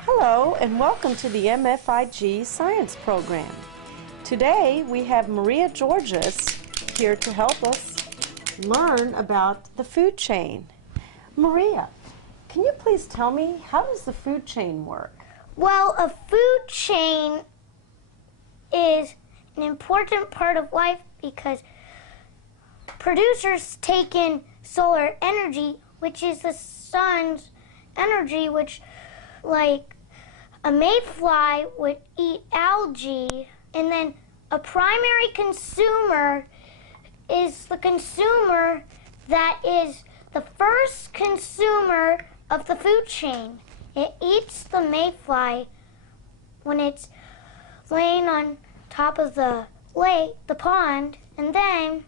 Hello and welcome to the MFIG Science Program. Today we have Maria Georges here to help us learn about the food chain. Maria, can you please tell me, how does the food chain work? Well, a food chain is an important part of life because producers take in solar energy, which is the sun's energy, which, like, a mayfly would eat algae, and then a primary consumer is the consumer that is the first consumer of the food chain. It eats the mayfly when it's laying on top of the lake, the pond, and then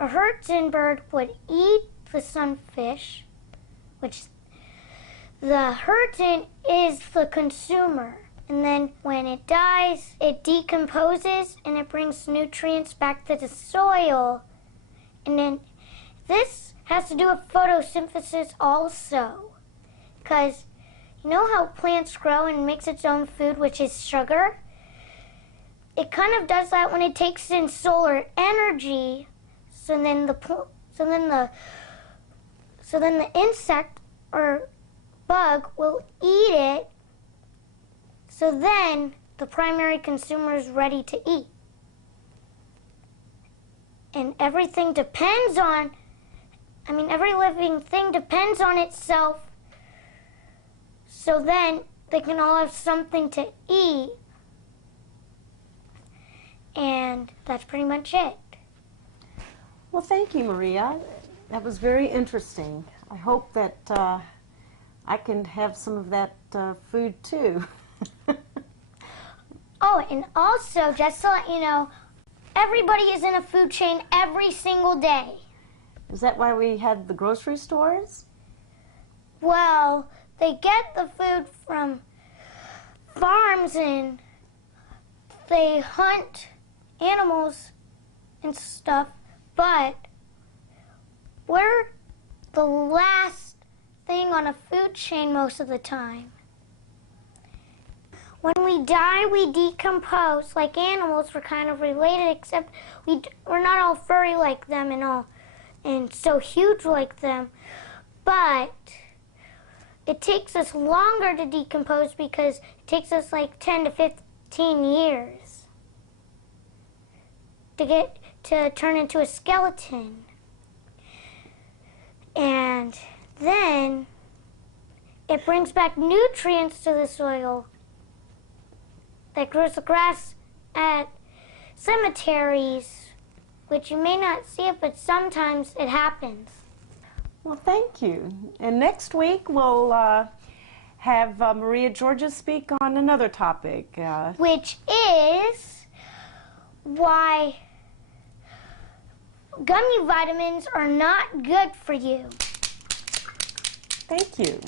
a herdsman would eat the sunfish, which the herdsman is the consumer. And then when it dies, it decomposes and it brings nutrients back to the soil. And then this has to do with photosynthesis also. Because you know how plants grow and makes its own food, which is sugar? It kind of does that when it takes in solar energy. So then the insect or bug will eat it. So then the primary consumer is ready to eat. And everything depends on, every living thing depends on itself. So then they can all have something to eat. And that's pretty much it. Well, thank you, Maria. That was very interesting. I hope that I can have some of that food too. Oh, and also, just to let you know, everybody is in a food chain every single day. Is that why we had the grocery stores? Well, they get the food from farms and they hunt animals and stuff, but we're the last thing on a food chain most of the time. When we die, we decompose. Like animals, we're kind of related, except we're not all furry like them and so huge like them. But it takes us longer to decompose because it takes us like 10 to 15 years to turn into a skeleton. And then it brings back nutrients to the soil that grows the grass at cemeteries, which you may not see it, but sometimes it happens. Well, thank you. And next week we'll have Maria Georges speak on another topic. Which is why gummy vitamins are not good for you. Thank you.